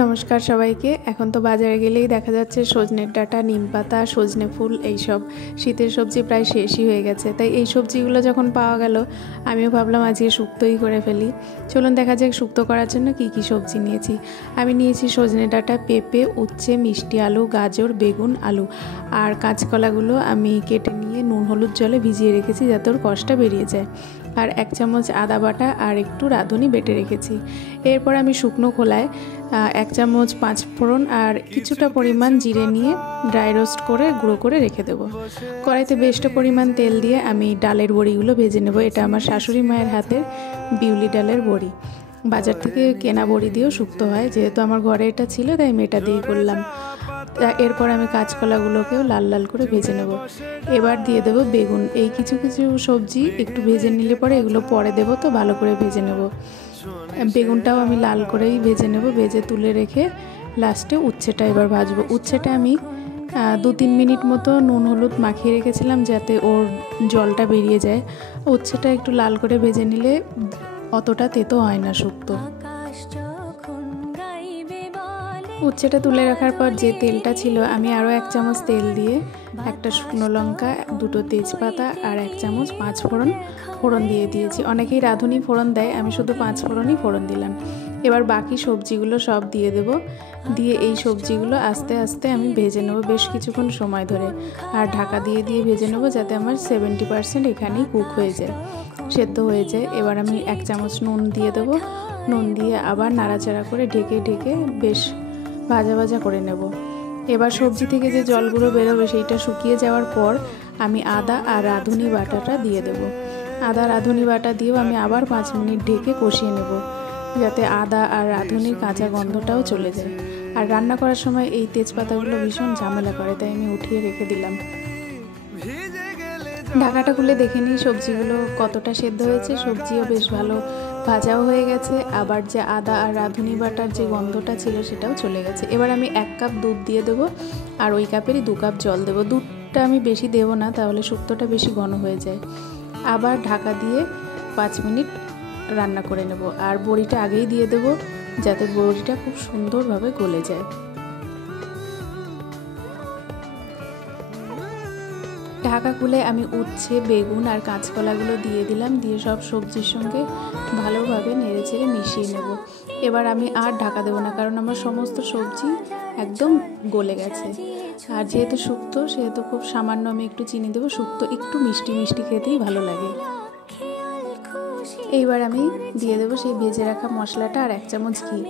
নমস্কার সবাইকে। এখন তো বাজারে গেলেই দেখা যাচ্ছে সজনের ডাঁটা, নিম পাতা, সজনে ফুল এইসব শীতের সবজি প্রায় শেষই হয়ে গেছে। তাই এই সবজিগুলো যখন পাওয়া গেল আমিও ভাবলাম আজকে শুক্তোই করে ফেলি। চলুন দেখা যাক শুক্তো করার জন্য কি কি সবজি নিয়েছি। আমি নিয়েছি সজনে ডাঁটা, পেঁপে, উচ্ছে, মিষ্টি আলু, গাজর, বেগুন, আলু আর কাঁচকলাগুলো আমি কেটে নিয়ে নুন হলুদ জলে ভিজিয়ে রেখেছি যাতে ওর কষটা বেরিয়ে যায়। আর 1 চামচ আদা বাটা আর একটু রাঁধুনি বেটে রেখেছি। এরপর আমি শুকনো খোলায় 1 চামচ 5 ফোড়ন আর কিছুটা পরিমাণ জিরে নিয়ে ড্রাই রোস্ট করে গুঁড়ো করে রেখে দেবো। কড়াইতে বেশটা পরিমাণ তেল দিয়ে আমি ডালের বড়িগুলো ভেজে নেব। এটা আমার শাশুড়ি মায়ের হাতের বিউলি ডালের বড়ি। বাজার থেকে কেনা বড়ি দিয়েও শুক্তো হয়, যেহেতু আমার ঘরে এটা ছিল তাই আমি এটা দিয়ে করলাম। এরপর আমি কাঁচকলাগুলোকেও লাল লাল করে ভেজে নেব। এবার দিয়ে দেবো বেগুন। এই কিছু কিছু সবজি একটু ভেজে নিলে পরে এগুলো পরে দেবো, তো ভালো করে ভেজে নেব। বেগুনটাও আমি লাল করেই ভেজে নেব। ভেজে তুলে রেখে লাস্টে উচ্ছেটা এবার ভাজবো। উচ্ছেটা আমি 2-3 মিনিট মতো নুন হলুদ মাখিয়ে রেখেছিলাম যাতে ওর জলটা বেরিয়ে যায়। উচ্ছেটা একটু লাল করে ভেজে নিলে অতটা তেতো হয় না শুক্তো। উচ্ছেটা তুলে রাখার পর যে তেলটা ছিল আমি আরও 1 চামচ তেল দিয়ে একটা শুকনো লঙ্কা, 2টো তেজপাতা আর 1 চামচ 5 ফোড়ন দিয়ে দিয়েছি। অনেকেই রাঁধুনি ফোড়ন দেয়, আমি শুধু 5 ফোড়নই ফোড়ন দিলাম। এবার বাকি সবজিগুলো সব দিয়ে দেব। দিয়ে এই সবজিগুলো আস্তে আস্তে আমি ভেজে নেব বেশ কিছুক্ষণ সময় ধরে। আর ঢাকা দিয়ে দিয়ে ভেজে নেব যাতে আমার 70% এখানেই কুক হয়ে যায়, সেদ্ধ হয়ে যায়। এবার আমি 1 চামচ নুন দিয়ে দেব। নুন দিয়ে আবার নাড়াচাড়া করে ঢেকে ঢেকে বেশ ভাজা ভাজা করে নেব। এবার সবজি থেকে যে জলগুলো বেরোবে সেইটা শুকিয়ে যাওয়ার পর আমি আদা আর রাঁধুনি বাটাটা দিয়ে দেব। আদা রাঁধুনি বাটা দিয়েও আমি আবার 5 মিনিট ঢেকে কষিয়ে নেব যাতে আদা আর রাঁধুনির কাঁচা গন্ধটাও চলে যায়। আর রান্না করার সময় এই তেজপাতাগুলো ভীষণ ঝামেলা করে, তাই আমি উঠিয়ে রেখে দিলাম। ঢাকাটা খুলে দেখে নিই সবজিগুলো কতটা সেদ্ধ হয়েছে। সবজিও বেশ ভালো ভাজাও হয়ে গেছে, আবার যে আদা আর রাঁধুনি বাটার যে গন্ধটা ছিল সেটাও চলে গেছে। এবার আমি 1 কাপ দুধ দিয়ে দেবো আর ওই কাপেরই 2 কাপ জল দেবো। দুধটা আমি বেশি দেবো না, তাহলে শুক্তোটা বেশি ঘন হয়ে যায়। আবার ঢাকা দিয়ে 5 মিনিট রান্না করে নেব। আর বড়িটা আগেই দিয়ে দেবো যাতে বড়িটা খুব সুন্দরভাবে গলে যায়। ঢাকা খুলে আমি উচ্ছে, বেগুন আর কাঁচকলাগুলো দিয়ে দিলাম। দিয়ে সব সবজির সঙ্গে ভালোভাবে নেড়েচেড়ে মিশিয়ে নেব। এবার আমি আর ঢাকা দেবো না, কারণ আমার সমস্ত সবজি একদম গলে গেছে। আর যেহেতু শুক্তো সেহেতু খুব সামান্য আমি একটু চিনি দেবো। শুক্তো একটু মিষ্টি মিষ্টি খেতেই ভালো লাগে। এইবার আমি দিয়ে দেবো সেই ভেজে রাখা মশলাটা আর 1 চামচ ঘি।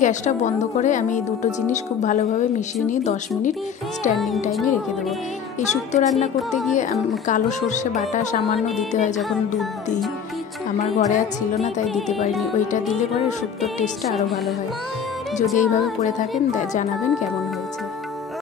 গ্যাসটা বন্ধ করে আমি এই দুটো জিনিস খুব ভালোভাবে মিশিয়ে নিয়ে 10 মিনিট স্ট্যান্ডিং টাইমে রেখে দেবো। এই শুক্তো রান্না করতে গিয়ে কালো সর্ষে বাটা সামান্য দিতে হয় যখন দুধ দিই। আমার ঘরে আর ছিল না তাই দিতে পারিনি। ওইটা দিলে পরে শুক্তোর টেস্টটা আরও ভালো হয়। যদি এইভাবে করে থাকেন জানাবেন কেমন হয়েছে।